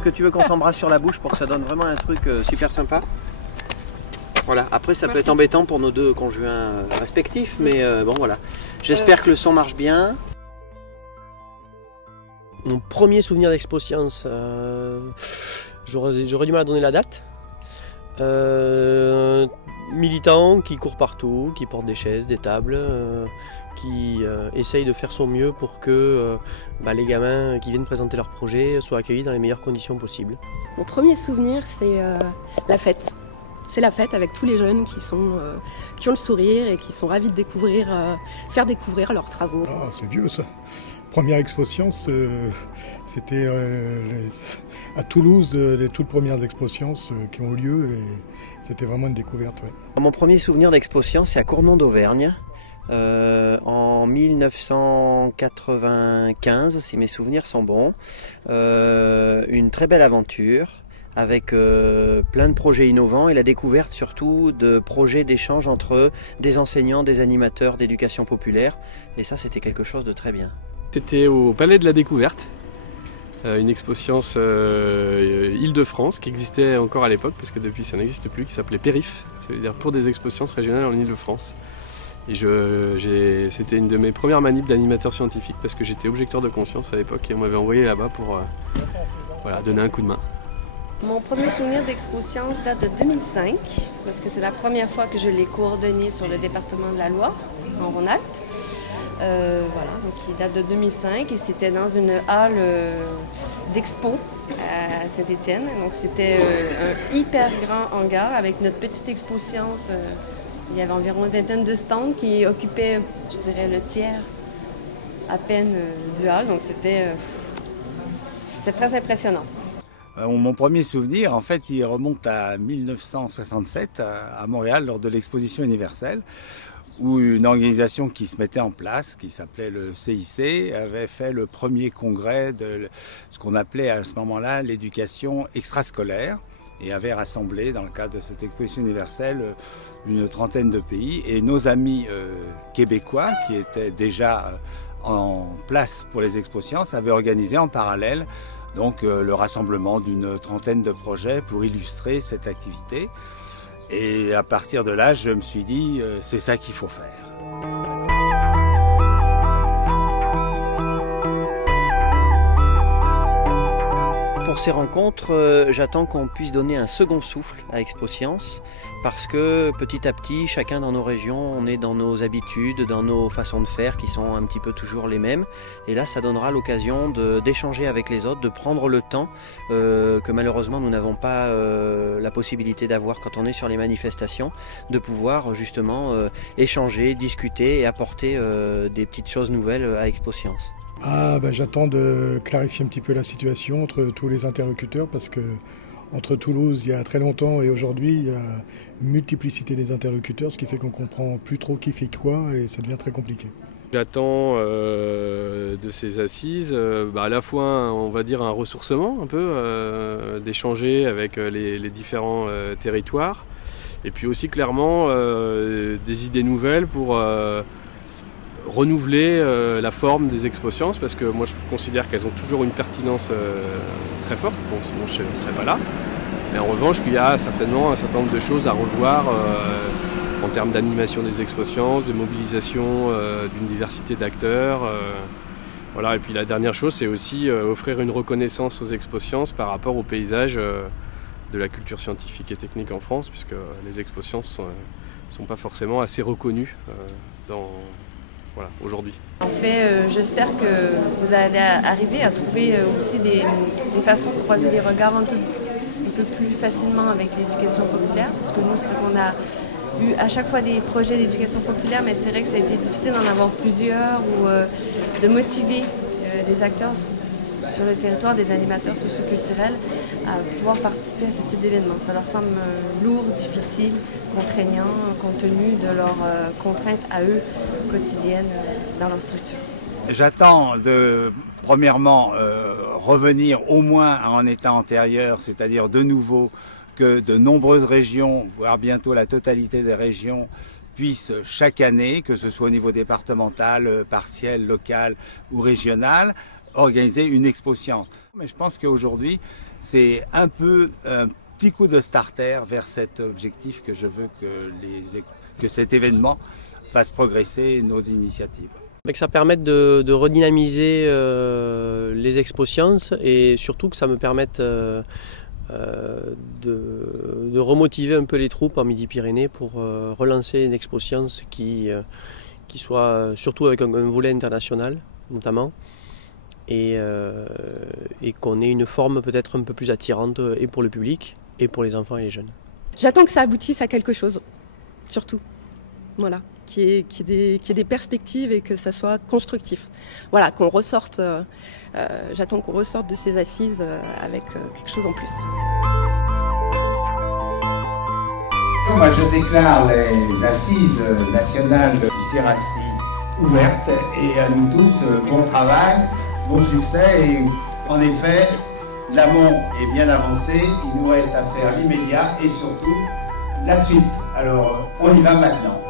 Est-ce que tu veux qu'on s'embrasse sur la bouche pour que ça donne vraiment un truc super sympa? Voilà, après ça peut être embêtant pour nos deux conjoints respectifs, mais bon voilà. J'espère que le son marche bien. Mon premier souvenir d'Expo Science, j'aurais du mal à donner la date. Militant qui court partout, qui porte des chaises, des tables, qui essaye de faire son mieux pour que les gamins qui viennent présenter leur projet soient accueillis dans les meilleures conditions possibles. Mon premier souvenir, c'est la fête. C'est la fête avec tous les jeunes qui ont le sourire et qui sont ravis de faire découvrir leurs travaux. Ah, c'est vieux ça. Première Expo Science, c'était à Toulouse, les toutes premières Expo Science qui ont eu lieu et c'était vraiment une découverte. Ouais. Mon premier souvenir d'Expo Science, c'est à Cournon d'Auvergne, en 1995, si mes souvenirs sont bons. Une très belle aventure avec plein de projets innovants et la découverte surtout de projets d'échange entre des enseignants, des animateurs d'éducation populaire. Et ça, c'était quelque chose de très bien. C'était au Palais de la Découverte, une Expo Science Île-de-France qui existait encore à l'époque, parce que depuis ça n'existe plus, qui s'appelait Périph, ça veut dire pour des Expo Sciences régionales en Île-de-France. Et c'était une de mes premières manips d'animateur scientifique, parce que j'étais objecteur de conscience à l'époque et on m'avait envoyé là-bas pour donner un coup de main. Mon premier souvenir d'Expo Science date de 2005, parce que c'est la première fois que je l'ai coordonné sur le département de la Loire, en Rhône-Alpes. Donc il date de 2005 et c'était dans une halle d'expo à Saint-Étienne. Donc c'était un hyper grand hangar avec notre petite Expo Science. Il y avait environ une vingtaine de stands qui occupaient, je dirais, le tiers à peine du hall. Donc c'était très impressionnant. Mon premier souvenir, en fait, il remonte à 1967 à Montréal lors de l'exposition universelle, où une organisation qui se mettait en place, qui s'appelait le CIC, avait fait le premier congrès de ce qu'on appelait à ce moment-là l'éducation extrascolaire et avait rassemblé dans le cadre de cette exposition universelle une trentaine de pays. Et nos amis québécois, qui étaient déjà en place pour les Expo Sciences, avaient organisé en parallèle donc le rassemblement d'une trentaine de projets pour illustrer cette activité. Et à partir de là, je me suis dit, c'est ça qu'il faut faire. Pour ces rencontres, j'attends qu'on puisse donner un second souffle à Expo Science parce que petit à petit, chacun dans nos régions, on est dans nos habitudes, dans nos façons de faire qui sont un petit peu toujours les mêmes. Et là, ça donnera l'occasion d'échanger avec les autres, de prendre le temps que malheureusement nous n'avons pas la possibilité d'avoir quand on est sur les manifestations, de pouvoir justement échanger, discuter et apporter des petites choses nouvelles à Expo Science. J'attends de clarifier un petit peu la situation entre tous les interlocuteurs parce que entre Toulouse il y a très longtemps et aujourd'hui il y a une multiplicité des interlocuteurs, ce qui fait qu'on comprend plus trop qui fait quoi et ça devient très compliqué. J'attends de ces assises à la fois on va dire un ressourcement un peu, d'échanger avec les différents territoires et puis aussi clairement des idées nouvelles pour renouveler la forme des Expo Sciences parce que moi je considère qu'elles ont toujours une pertinence très forte, bon, sinon je ne serais pas là. Mais en revanche qu'il y a certainement un certain nombre de choses à revoir en termes d'animation des Expo Sciences, de mobilisation d'une diversité d'acteurs. Et puis la dernière chose c'est aussi offrir une reconnaissance aux Expo Sciences par rapport au paysage de la culture scientifique et technique en France puisque les Expo Sciences ne sont pas forcément assez reconnues aujourd'hui. En fait, j'espère que vous allez arriver à trouver aussi des façons de croiser les regards un peu plus facilement avec l'éducation populaire, parce que nous, c'est vrai qu'on a eu à chaque fois des projets d'éducation populaire, mais c'est vrai que ça a été difficile d'en avoir plusieurs ou de motiver des acteurs sur le territoire, des animateurs socioculturels à pouvoir participer à ce type d'événement. Ça leur semble lourd, difficile, contraignant, compte tenu de leurs contraintes à eux quotidiennes dans leur structure. J'attends premièrement, revenir au moins à un état antérieur, c'est-à-dire de nouveau que de nombreuses régions, voire bientôt la totalité des régions, puissent chaque année, que ce soit au niveau départemental, partiel, local ou régional, organiser une expo science. Mais je pense qu'aujourd'hui, c'est un peu un petit coup de starter vers cet objectif que je veux que cet événement fasse progresser nos initiatives. Que ça permette de redynamiser les expos sciences et surtout que ça me permette de remotiver un peu les troupes en Midi-Pyrénées pour relancer une expo sciences qui soit surtout avec un volet international notamment et qu'on ait une forme peut-être un peu plus attirante et pour le public et pour les enfants et les jeunes. J'attends que ça aboutisse à quelque chose, surtout. Voilà, qu'il y ait des perspectives et que ça soit constructif. Voilà, qu'on ressorte, j'attends qu'on ressorte de ces assises avec quelque chose en plus. Moi, je déclare les assises nationales du CIRASTI ouvertes et à nous tous, bon travail, bon succès. Et en effet, l'amont est bien avancé, il nous reste à faire l'immédiat et surtout la suite. Alors, on y va maintenant.